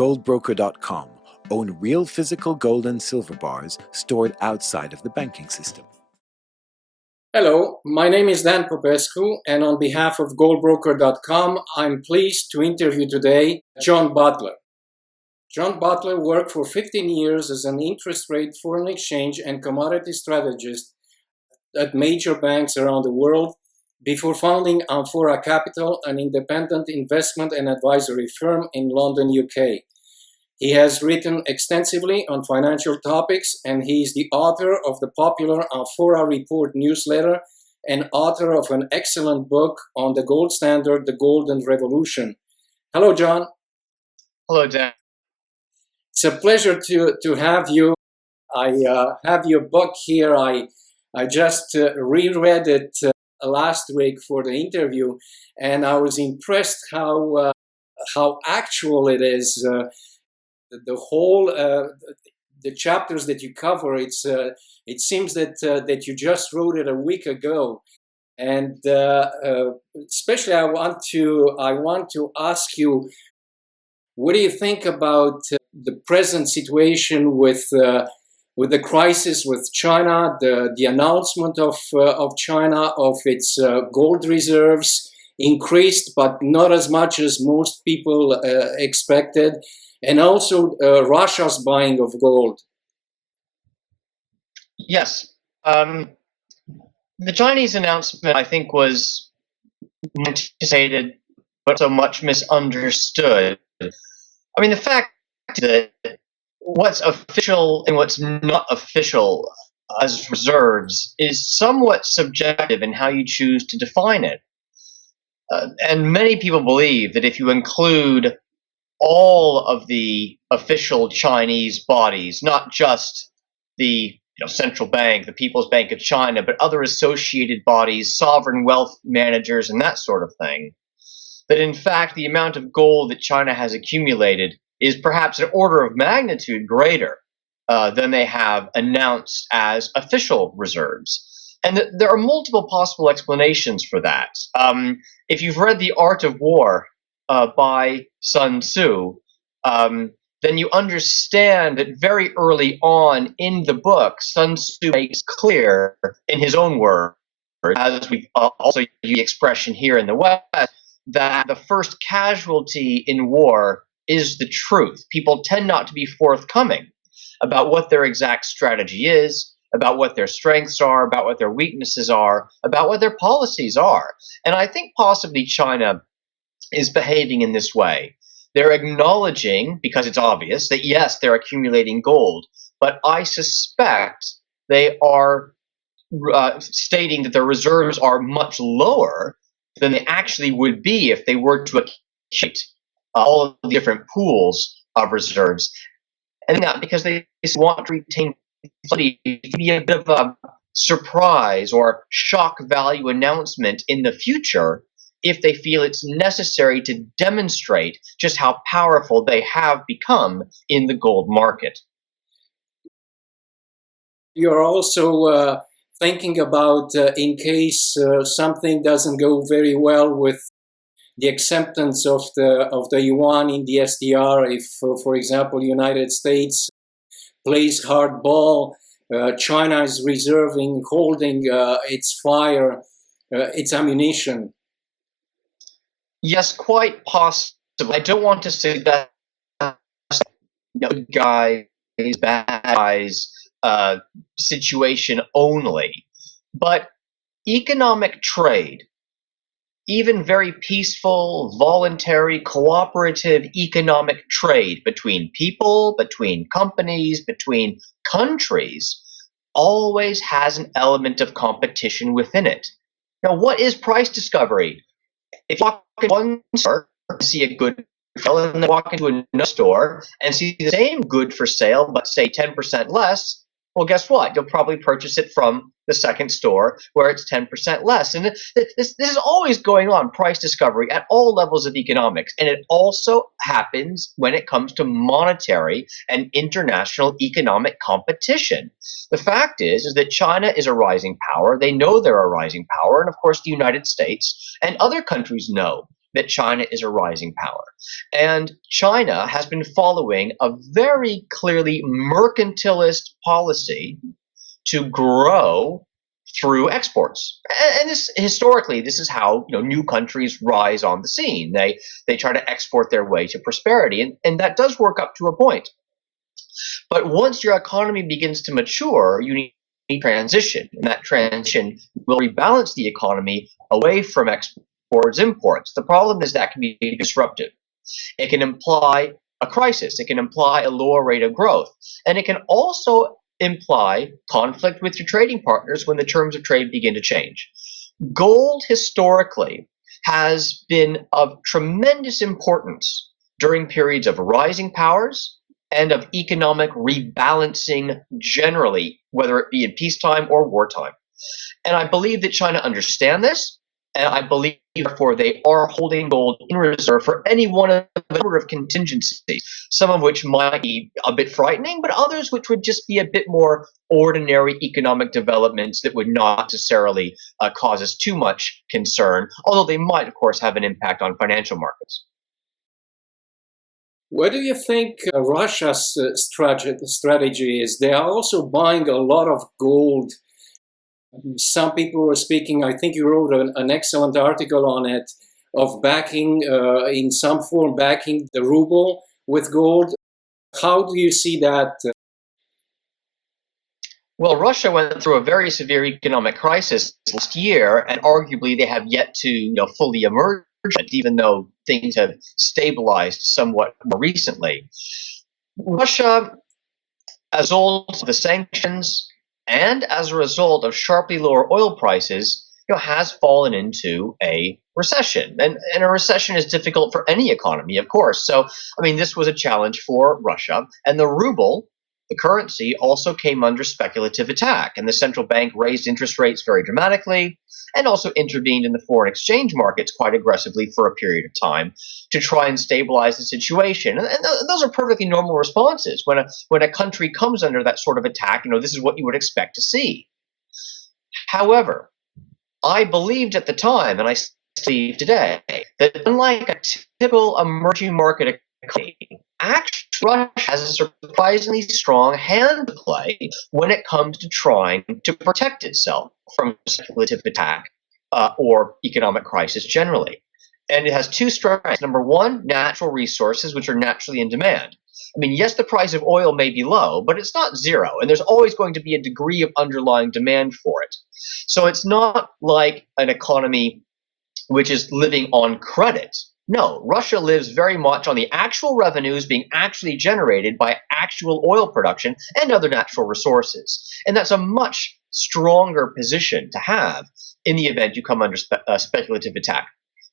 GoldBroker.com own real physical gold and silver bars stored outside of the banking system. Hello, my name is Dan Popescu, and on behalf of GoldBroker.com, I'm pleased to interview today John Butler. John Butler worked for 15 years as an interest rate, foreign exchange, and commodity strategist at major banks around the world before founding Amphora Capital, an independent investment and advisory firm in London, UK. He has written extensively on financial topics, and he is the author of the popular Amphora Report newsletter and author of an excellent book on the gold standard, The Golden Revolution. Hello, John. Hello, Dan. It's a pleasure to have you. I have your book here. I just reread it last week for the interview, and I was impressed how actual it is. The whole the chapters that you cover, it seems that you just wrote it a week ago, and especially I want to ask you, what do you think about the present situation with the crisis with China, the announcement of China of its gold reserves increased, but not as much as most people expected. And also Russia's buying of gold. Yes. The Chinese announcement, I think, was anticipated, but so much misunderstood. I mean, the fact that what's official and what's not official as reserves is somewhat subjective in how you choose to define it. And many people believe that if you include all of the official Chinese bodies, not just the central bank, the People's Bank of China, but other associated bodies, sovereign wealth managers, and that sort of thing, that in fact the amount of gold that China has accumulated is perhaps an order of magnitude greater than they have announced as official reserves. And there are multiple possible explanations for that. If you've read The Art of War by Sun Tzu, then you understand that very early on in the book, Sun Tzu makes clear in his own words, as we've also used the expression here in the West, that the first casualty in war is the truth. People tend not to be forthcoming about what their exact strategy is, about what their strengths are, about what their weaknesses are, about what their policies are. And I think possibly China is behaving in this way. They're acknowledging, because it's obvious, that yes, they're accumulating gold, but I suspect they are stating that their reserves are much lower than they actually would be if they were to accumulate all of the different pools of reserves. And not because they want to retain to be a bit of a surprise or shock value announcement in the future if they feel it's necessary to demonstrate just how powerful they have become in the gold market. You're also thinking about in case something doesn't go very well with the acceptance of the yuan in the SDR, if, for example, United States plays hardball, China is holding its fire, its ammunition. Yes, quite possible. I don't want to say that good guys, bad guys situation only, but economic trade, even very peaceful, voluntary, cooperative economic trade between people, between companies, between countries, always has an element of competition within it. Now, what is price discovery? If you walk into one store and see a good for sale, and then walk into another store and see the same good for sale, but say 10% less, well, guess what? You'll probably purchase it from the second store where it's 10% less. And this is always going on, price discovery at all levels of economics. And it also happens when it comes to monetary and international economic competition. The fact is that China is a rising power. They know they're a rising power. And of course, the United States and other countries know that China is a rising power. And China has been following a very clearly mercantilist policy to grow through exports. And this historically, this is how new countries rise on the scene. They try to export their way to prosperity, and that does work up to a point. But once your economy begins to mature, you need transition, and that transition will rebalance the economy away from exports imports. The problem is that can be disruptive. It can imply a crisis. It can imply a lower rate of growth. And it can also imply conflict with your trading partners when the terms of trade begin to change. Gold historically has been of tremendous importance during periods of rising powers and of economic rebalancing generally, whether it be in peacetime or wartime. And I believe that China understand this, and I believe, therefore, they are holding gold in reserve for any one of a number of contingencies, some of which might be a bit frightening, but others which would just be a bit more ordinary economic developments that would not necessarily cause us too much concern, although they might, of course, have an impact on financial markets. What do you think Russia's strategy is? They are also buying a lot of gold. Some people were speaking, I think you wrote an excellent article on it, of backing, in some form, backing the ruble with gold. How do you see that? Well, Russia went through a very severe economic crisis last year, and arguably they have yet to fully emerge, even though things have stabilized somewhat more recently. Russia, as a result of the sanctions and as a result of sharply lower oil prices, has fallen into a recession. And a recession is difficult for any economy, of course. So, this was a challenge for Russia. And the ruble, the currency, also came under speculative attack. And the central bank raised interest rates very dramatically and also intervened in the foreign exchange markets quite aggressively for a period of time to try and stabilize the situation. And those are perfectly normal responses. When a country comes under that sort of attack, this is what you would expect to see. However, I believed at the time, and I believe today, that unlike a typical emerging market economy, actually Russia has a surprisingly strong hand to play when it comes to trying to protect itself from speculative attack or economic crisis generally. And it has two strengths. Number one, natural resources, which are naturally in demand. Yes, the price of oil may be low, but it's not zero, and there's always going to be a degree of underlying demand for it. So it's not like an economy which is living on credit. No, Russia lives very much on the actual revenues being actually generated by actual oil production and other natural resources. And that's a much stronger position to have in the event you come under speculative attack.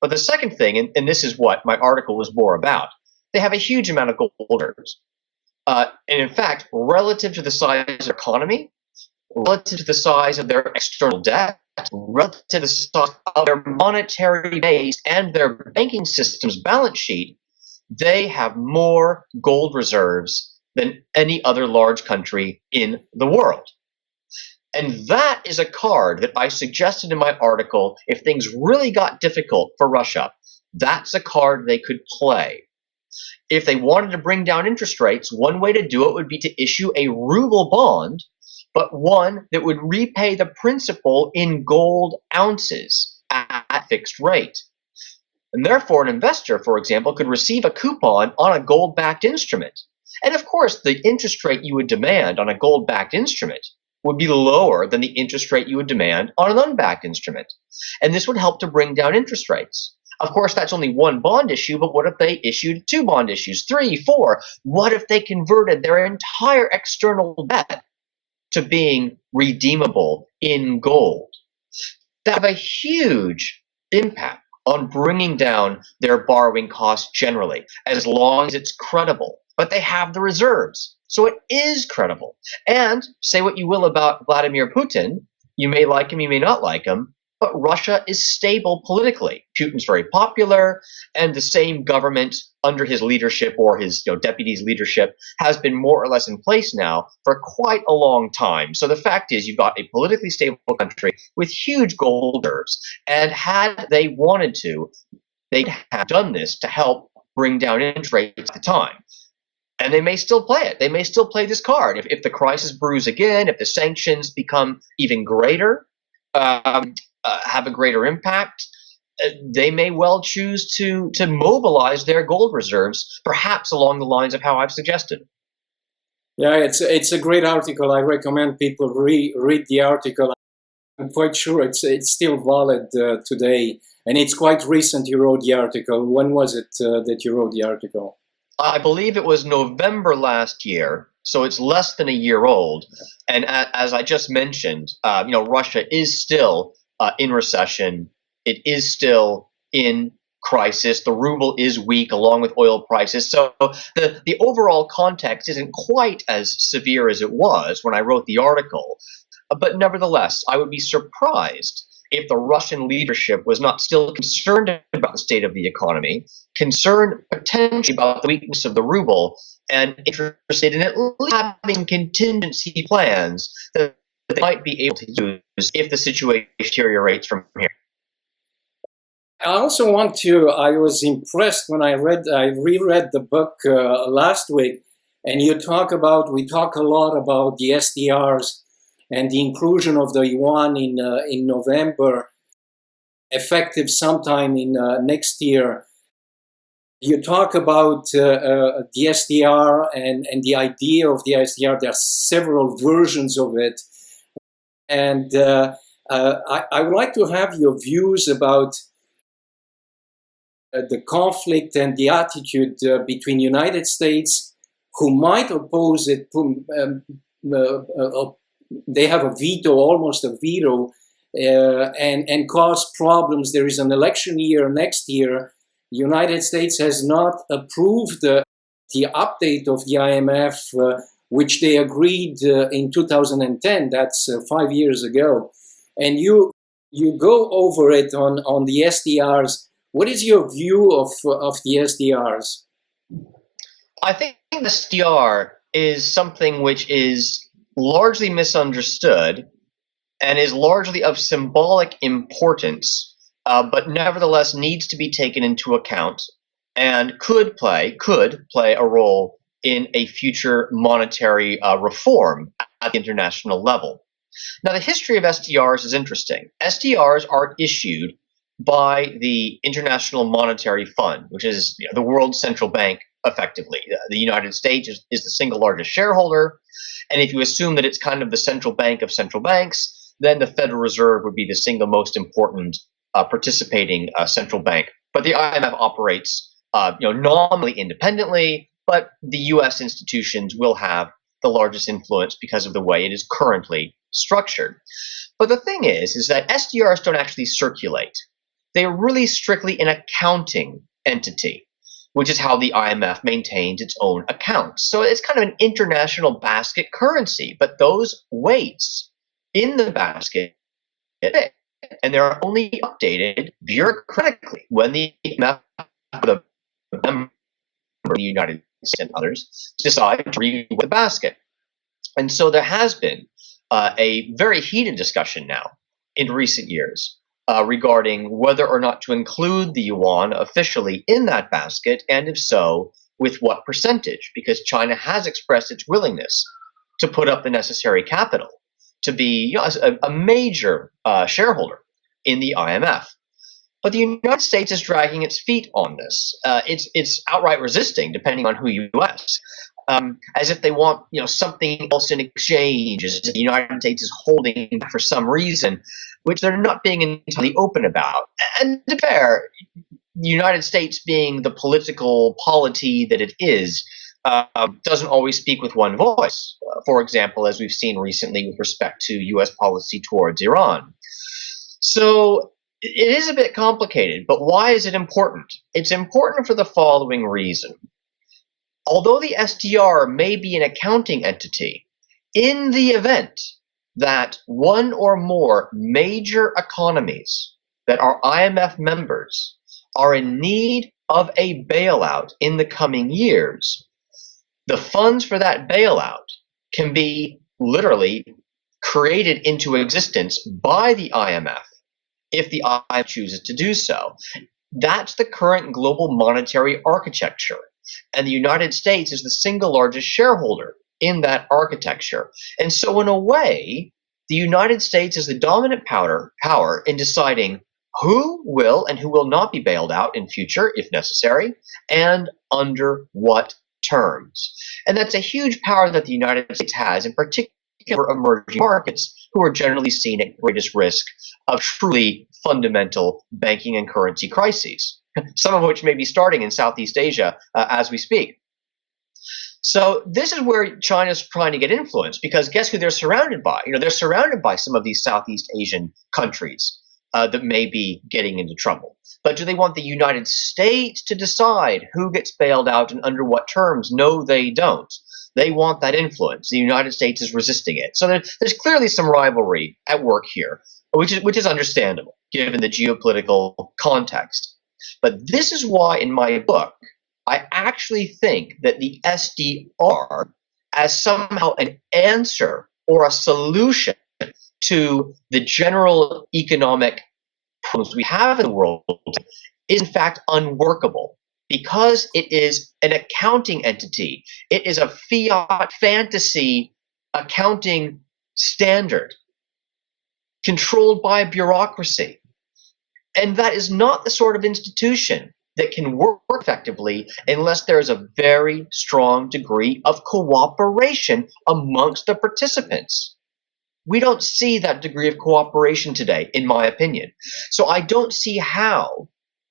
But the second thing, and this is what my article was more about, they have a huge amount of gold reserves. And in fact, relative to the size of their economy, relative to the size of their external debt, relative to the size of their monetary base and their banking system's balance sheet, they have more gold reserves than any other large country in the world. And that is a card that I suggested in my article. If things really got difficult for Russia, that's a card they could play. If they wanted to bring down interest rates, one way to do it would be to issue a ruble bond, but one that would repay the principal in gold ounces at a fixed rate. And therefore, an investor, for example, could receive a coupon on a gold-backed instrument. And of course, the interest rate you would demand on a gold-backed instrument would be lower than the interest rate you would demand on an unbacked instrument. And this would help to bring down interest rates. Of course, that's only one bond issue, but what if they issued two bond issues, 3, 4? What if they converted their entire external debt to being redeemable in gold? That have a huge impact on bringing down their borrowing costs generally, as long as it's credible. But they have the reserves, so it is credible. And say what you will about Vladimir Putin, you may like him, you may not like him, but Russia is stable politically. Putin's very popular, and the same government under his leadership or his deputy's leadership has been more or less in place now for quite a long time. So the fact is, you've got a politically stable country with huge gold reserves, and had they wanted to, they have done this to help bring down interest rates at the time. And they may still play it. They may still play this card. If the crisis brews again, if the sanctions become even greater, have a greater impact, they may well choose to mobilize their gold reserves, perhaps along the lines of how I've suggested. Yeah, it's a great article. I recommend people read the article. I'm quite sure it's still valid today, and it's quite recent. You wrote the article. When was it that you wrote the article? I believe it was November last year, so it's less than a year old. And as I just mentioned, Russia is still in recession. It is still in crisis. The ruble is weak, along with oil prices. So the overall context isn't quite as severe as it was when I wrote the article. But nevertheless, I would be surprised if the Russian leadership was not still concerned about the state of the economy, concerned potentially about the weakness of the ruble, and interested in at least having contingency plans that they might be able to use if the situation deteriorates from here. I also want to. I was impressed when I reread the book last week, and we talk a lot about the SDRs and the inclusion of the yuan in November, effective sometime in next year. You talk about the SDR and the idea of the SDR. There are several versions of it, and I would like to have your views about the conflict and the attitude between United States, who might oppose it. They have a veto, almost a veto, and cause problems. There is an election year next year. The United States has not approved the update of the IMF, which they agreed in 2010. That's 5 years ago. And you go over it on the SDRs. What is your view of the SDRs? I think the SDR is something which is largely misunderstood and is largely of symbolic importance, but nevertheless needs to be taken into account and could play a role in a future monetary reform at the international level. Now, the history of SDRs is interesting. SDRs are issued by the International Monetary Fund, which is the world central bank, effectively. The United States is the single largest shareholder, and if you assume that it's kind of the central bank of central banks, then the Federal Reserve would be the single most important participating central bank. But the IMF operates nominally independently, but the U.S. institutions will have the largest influence because of the way it is currently structured. But the thing is that SDRs don't actually circulate. They are really strictly an accounting entity, which is how the IMF maintains its own accounts. So it's kind of an international basket currency, but those weights in the basket, and they're only updated bureaucratically when the IMF, the member of the United States and others, decide to read the basket. And so there has been a very heated discussion now in recent years regarding whether or not to include the yuan officially in that basket, and if so, with what percentage, because China has expressed its willingness to put up the necessary capital to be a major shareholder in the IMF. But the United States is dragging its feet on this. It's outright resisting, depending on who you ask. As if they want something else in exchange, as if the United States is holding for some reason, which they're not being entirely open about. And to be fair, the United States, being the political polity that it is, doesn't always speak with one voice. For example, as we've seen recently with respect to U.S. policy towards Iran. So it is a bit complicated, but why is it important? It's important for the following reason. Although the SDR may be an accounting entity, in the event that one or more major economies that are IMF members are in need of a bailout in the coming years, the funds for that bailout can be literally created into existence by the IMF if the IMF chooses to do so. That's the current global monetary architecture. And the United States is the single largest shareholder in that architecture. And so, in a way, the United States is the dominant power in deciding who will and who will not be bailed out in future, if necessary, and under what terms. And that's a huge power that the United States has, in particular for emerging markets, who are generally seen at greatest risk of truly fundamental banking and currency crises, some of which may be starting in Southeast Asia as we speak. So this is where China's trying to get influence, because guess who they're surrounded by? They're surrounded by some of these Southeast Asian countries that may be getting into trouble. But do they want the United States to decide who gets bailed out and under what terms? No, they don't. They want that influence. The United States is resisting it. So there's clearly some rivalry at work here, which is understandable given the geopolitical context. But this is why, in my book, I actually think that the SDR as somehow an answer or a solution to the general economic problems we have in the world is in fact unworkable, because it is an accounting entity. It is a fiat fantasy accounting standard controlled by a bureaucracy. And that is not the sort of institution that can work effectively unless there is a very strong degree of cooperation amongst the participants. We don't see that degree of cooperation today, in my opinion. So I don't see how,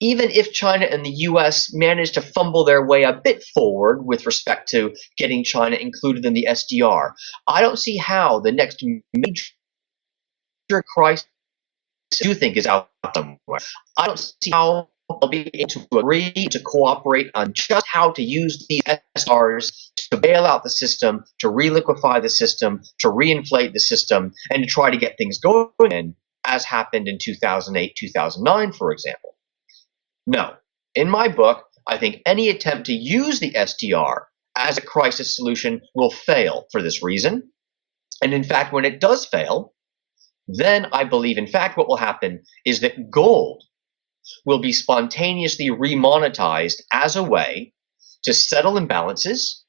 even if China and the US manage to fumble their way a bit forward with respect to getting China included in the SDR, I don't see how the next major crisis I do think is out somewhere. I don't see how they'll be able to agree to cooperate on just how to use these SDRs to bail out the system, to reliquefy the system, to reinflate the system, and to try to get things going again, as happened in 2008, 2009, for example. No. In my book, I think any attempt to use the SDR as a crisis solution will fail for this reason. And in fact, when it does fail, then I believe, in fact, what will happen is that gold will be spontaneously remonetized as a way to settle imbalances,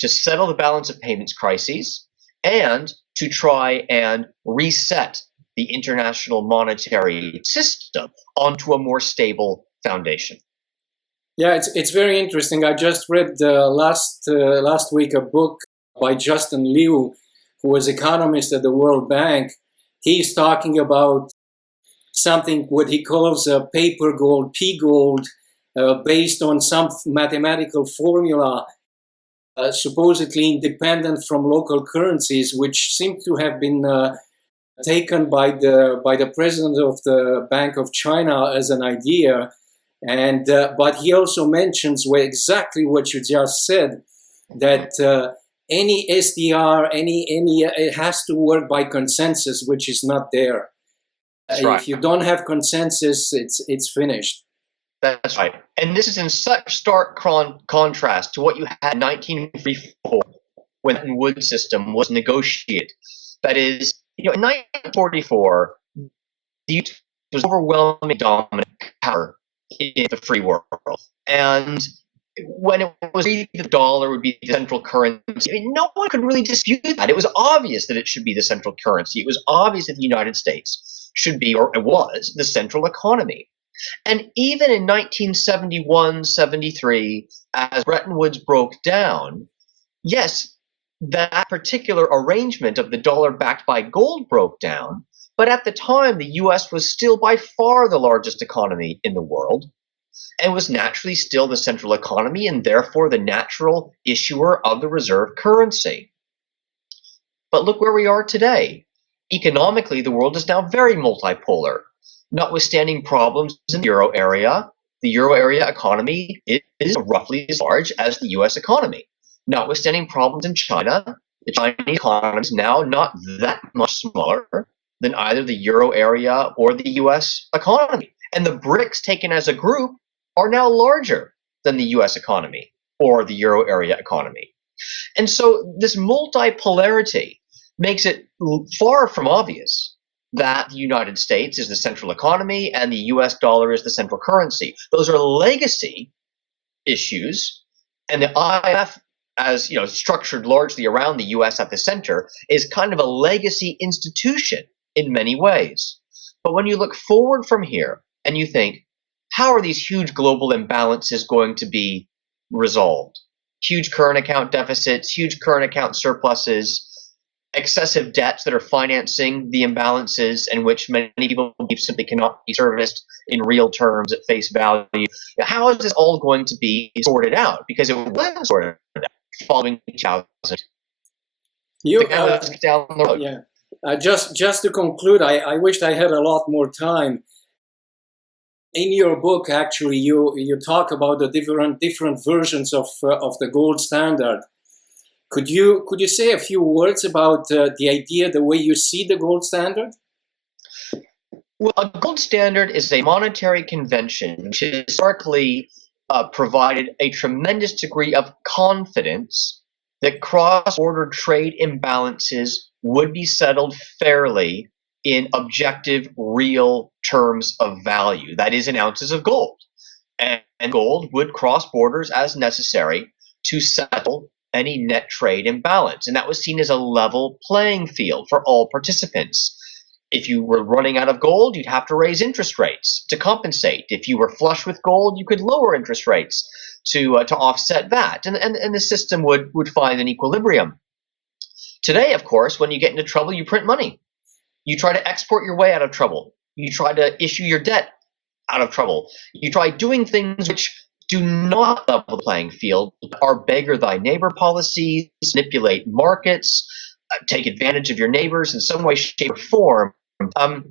to settle the balance of payments crises, and to try and reset the international monetary system onto a more stable foundation. Yeah, it's very interesting. I just read last week a book by Justin Liu, who was economist at the World Bank. He's talking about something what he calls a paper gold, P gold, based on some mathematical formula, supposedly independent from local currencies, which seem to have been taken by the president of the Bank of China as an idea. And but he also mentions exactly what you just said, that any SDR, it has to work by consensus, which is not there. Right. If you don't have consensus, it's finished. That's right. And this is in such stark contrast to what you had in 1944 when the Woods system was negotiated. That is, in 1944, the U.S. was overwhelmingly dominant power in the free world. And when it was agreed the dollar would be the central currency, no one could really dispute that. It was obvious that it should be the central currency. It was obvious that the United States should be, or it was, the central economy. And even in 1971, 73, as Bretton Woods broke down, yes, that particular arrangement of the dollar backed by gold broke down, but at the time, the US was still by far the largest economy in the world, and was naturally still the central economy and therefore the natural issuer of the reserve currency. But look where we are today. Economically, the world is now very multipolar. Notwithstanding problems in the euro area economy is roughly as large as the US economy. Notwithstanding problems in China, the Chinese economy is now not that much smaller than either the euro area or the US economy. And the BRICS taken as a group are now larger than the US economy or the euro area economy. And so this multipolarity makes it far from obvious that the United States is the central economy and the US dollar is the central currency. Those are legacy issues, and the IMF, as structured largely around the US at the center, is kind of a legacy institution in many ways. But when you look forward from here and you think, how are these huge global imbalances going to be resolved? Huge current account deficits, huge current account surpluses, excessive debts that are financing the imbalances, and which many people believe simply cannot be serviced in real terms at face value. How is this all going to be sorted out? Because it wasn't sorted out following 2000. Down the road. Yeah. Just to conclude, I wished I had a lot more time. In your book, actually, you talk about the different versions of the gold standard. Could you say a few words about the idea, the way you see the gold standard? Well, a gold standard is a monetary convention which historically provided a tremendous degree of confidence that cross-border trade imbalances would be settled fairly in objective, real terms of value. That is, in ounces of gold. And gold would cross borders as necessary to settle any net trade imbalance. And that was seen as a level playing field for all participants. If you were running out of gold, you'd have to raise interest rates to compensate. If you were flush with gold, you could lower interest rates to offset that. And the system would find an equilibrium. Today, of course, when you get into trouble, you print money. You try to export your way out of trouble. You try to issue your debt out of trouble. You try doing things which do not level the playing field, are beggar thy neighbor policies, manipulate markets, take advantage of your neighbors in some way, shape, or form.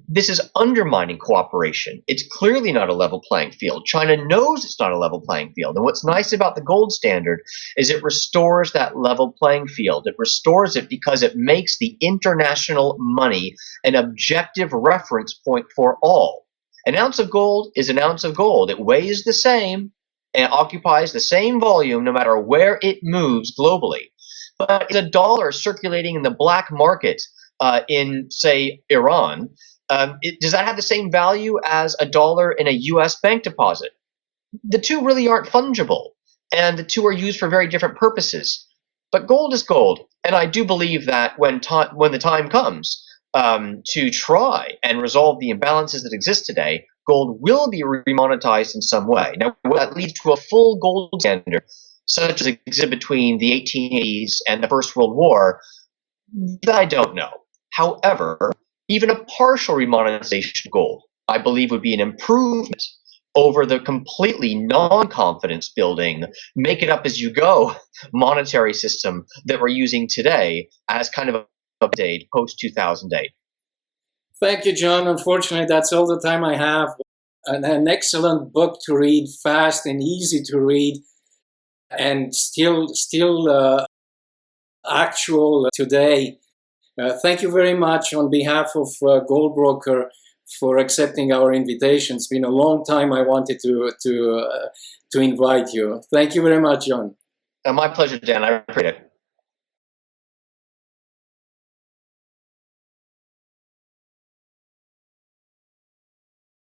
This is undermining cooperation. It's clearly not a level playing field. China knows it's not a level playing field. And what's nice about the gold standard is it restores that level playing field. It restores it because it makes the international money an objective reference point for all. An ounce of gold is an ounce of gold. It weighs the same and occupies the same volume no matter where it moves globally. But it's a dollar circulating in the black market in, say, Iran. Does that have the same value as a dollar in a US bank deposit? The two really aren't fungible, and the two are used for very different purposes. But gold is gold, and I do believe that when the time comes to try and resolve the imbalances that exist today, gold will be remonetized in some way. Now, that leads to a full gold standard, such as existed between the 1880s and the First World War, that I don't know. However, even a partial remonetization of gold, I believe, would be an improvement over the completely non-confidence building, make it up as you go monetary system that we're using today as kind of a update post-2008. Thank you, John. Unfortunately, that's all the time I have. An excellent book to read, fast and easy to read, and still actual today. Thank you very much on behalf of Gold Broker for accepting our invitation. It's been a long time I wanted to invite you. Thank you very much, John. My pleasure, Dan. I appreciate it.